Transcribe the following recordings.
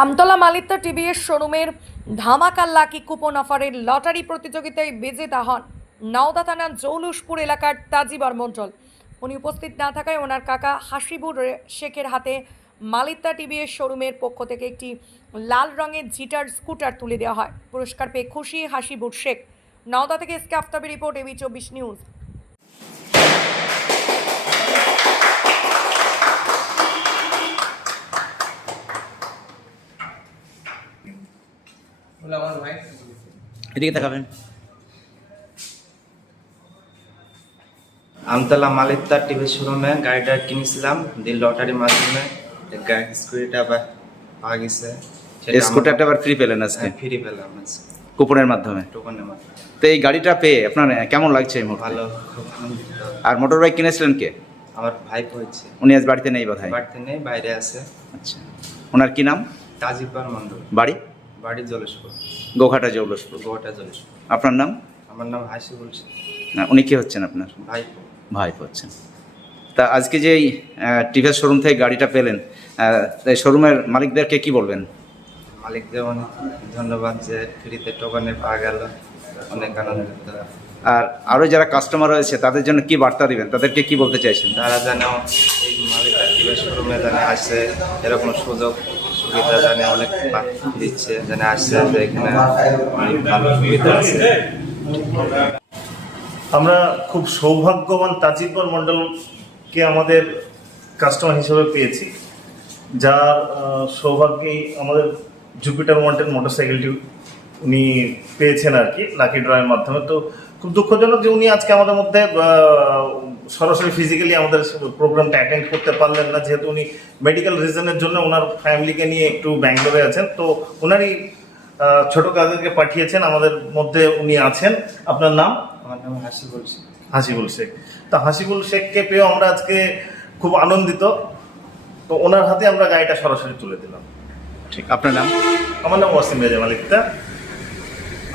Amtala মালিত্যা TVS শোরুমের ধামাকা lucky coupon অফারের লটারি প্রতিযোগিতায় বিজেতা হন নওদা থানার জৌলুসপুর এলাকার তাজিবার মণ্ডল উনি উপস্থিত না থাকায় ওনার কাকা হাসিবুর শেখের হাতে মালিত্যা টিভিএস শোরুমের পক্ষ থেকে একটি লাল রঙের জিটার স্কুটার তুলে দেওয়া হয়। পুরস্কার পেয়ে খুশি হাসিবুর শেখ। নওদা থেকে এসকে আফতাবি রিপোর্ট এবি চব্বিশ নিউজ বলে আমার ভাই এদিকে দেখাবেন আমতলা মালিকতার টিভি শোরুমে গাড়িটা কিনেছিলাম দিয়ে লটারির মাধ্যমে স্কুটিটা আবার পাওয়া গেছে। স্কুটারটা আবার ফ্রি পেলেন আজকে? ফ্রি পেলাম কুপনের মাধ্যমে? তো এই গাড়িটা পেয়ে আপনার কেমন লাগছে এই ভালো আর মোটর বাইক কিনেছিলেন কে? আমার ভাই হয়েছে উনি আজ বাড়িতে নেই বোধ বাড়িতে নেই বাইরে আছে। আচ্ছা। ওনার কি নাম? মন্ডল বাড়ি? বাড়ি জলেশপুর গোঘাটা জৌলসপুর গোটা জলেশপুর আপনার নাম? আমার নাম হাসি বলছে না, উনি কি হচ্ছেন আপনার? ভাই ভাই হচ্ছেন। তা আজকে যে টিভিএস শোরুম থেকে গাড়িটা পেলেন এই শোরুমের মালিকদেরকে কি বলবেন? মালিকদের অনেক ধন্যবাদ যে ফ্রিতে টোকনে পাওয়া গেল। অনেক আনন্দিত। আর আরও যারা কাস্টমার রয়েছে তাদের জন্য কি বার্তা দিবেন? তাদেরকে কি বলতে চাইছেন? তারা যেন এই মালিকার টিভি শোরুমে যেন আসে এরকম সুযোগ সুবিধা জানে অনেক দিচ্ছে যেন আসছে যে এখানে অনেক ভালো সুবিধা আছে। আমরা খুব সৌভাগ্যবান তাজিবর মণ্ডলকে আমাদের কাস্টমার হিসেবে পেয়েছি যার আহ, সৌভাগ্যেই আমাদের জুপিটার ওয়ান্টেড মোটরসাইকেলটি উনি পেয়েছেন আর কি লাকি ড্রয়ের মাধ্যমে। তো খুব দুঃখজনক যে উনি আজকে আমাদের মধ্যে সরাসরি ফিজিক্যালি আমাদের প্রোগ্রামটা অ্যাটেন্ড করতে পারলেন না যেহেতু উনি মেডিকেল রিজনের জন্য ওনার ফ্যামিলিকে নিয়ে একটু ব্যাঙ্গালোরে আছেন। তো ওনারই ছোট কাজকে পাঠিয়েছেন আমাদের মধ্যে উনি আছেন। আপনার নাম? আমার নাম হাসি বলছি হাসিবুল শেখ। তা হাসিবুল শেখকে পেয়েও আমরা আজকে খুব আনন্দিত। তো ওনার হাতে আমরা গাড়িটা সরাসরি তুলে দিলাম। ঠিক আপনার নাম? আমার নাম ওয়াসিম রেজা মালিকটা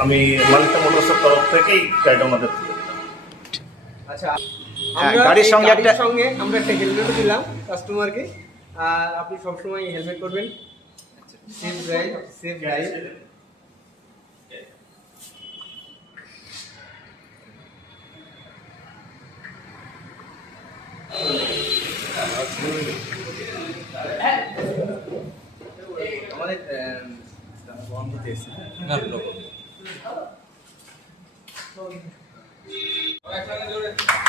আমি মালিকটা মোটরসের তরফ থেকেই গাড়িটা দিলাম আচ্ছা হ্যাঁ, গাড়ির সঙ্গে একটা- সঙ্গে আমরা একটা হেলমেটও দিলাম কাস্টমারকে আর আপনি সবসময় হেলমেট করবেন। সেফ ড্রাইভ সেফ ড্রাইভ আমাদের বন্ধ দিয়েছে। ఎట్లా చూడండి.